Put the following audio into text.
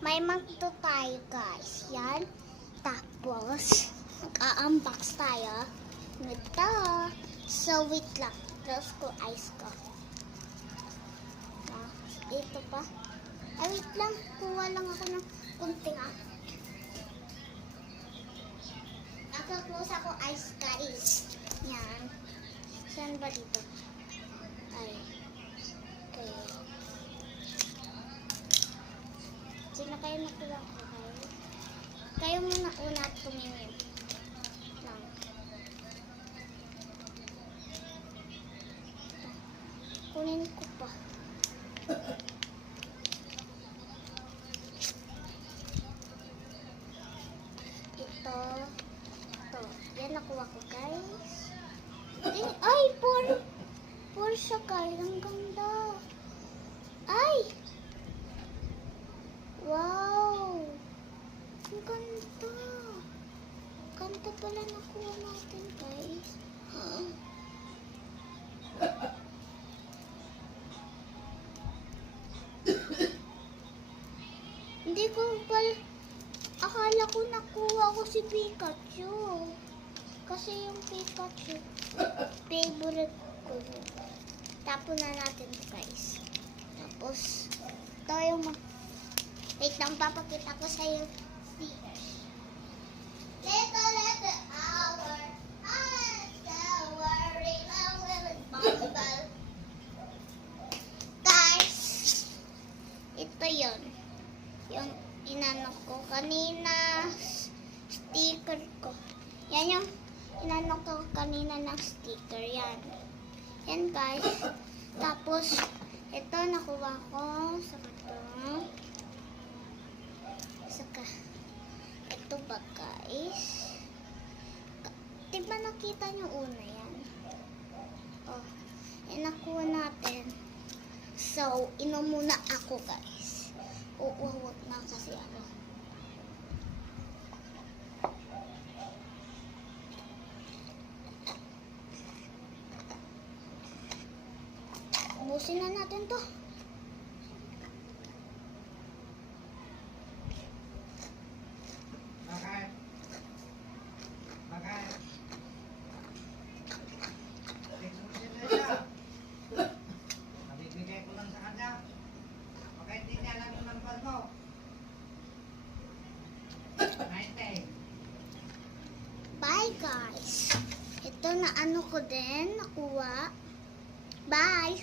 may magto tayo guys. Yan. Tapos, mag-a-unbox tayo. Ito. So, wait lang. Close ko ice ko. Ito pa. Ay, wait lang. Kuha lang ako ng kunting Naka-close ako ice guys. Yan. Saan ba dito? Ay. Okay. Sino kayo nakuha ko kayo? Kayo muna una at tumingin. Lang. Kunin ko pa. Ito. Yan nakuha ko guys. Ay, por siya guys. Ang ganda. Ay! Wow! Ang ganda. Ganda pala nakuha natin guys. Hindi ko pala, akala ko nakuha ko si Pikachu. Kasi yung Pikachu, favorite ko. Tapon na natin guys. Tapos, ito yung wait lang, papakita ko sa yung stickers. Little hour, I'm so worried, I will bumble. Guys, ito yun. Yung inano ko kanina, sticker ko. Yan yung inano ko kanina ng sticker. Yan. Yan guys. Tapos, ito nakuha ko sa ito. Saka, ito ba guys? Diba nakita nyo una yan? Oh, yan nakuha natin. So, inom muna ako guys. Uuwag na kasi ano. Ubusin na natin to. Bye guys. Ito na ano ko din nakuha. Bye.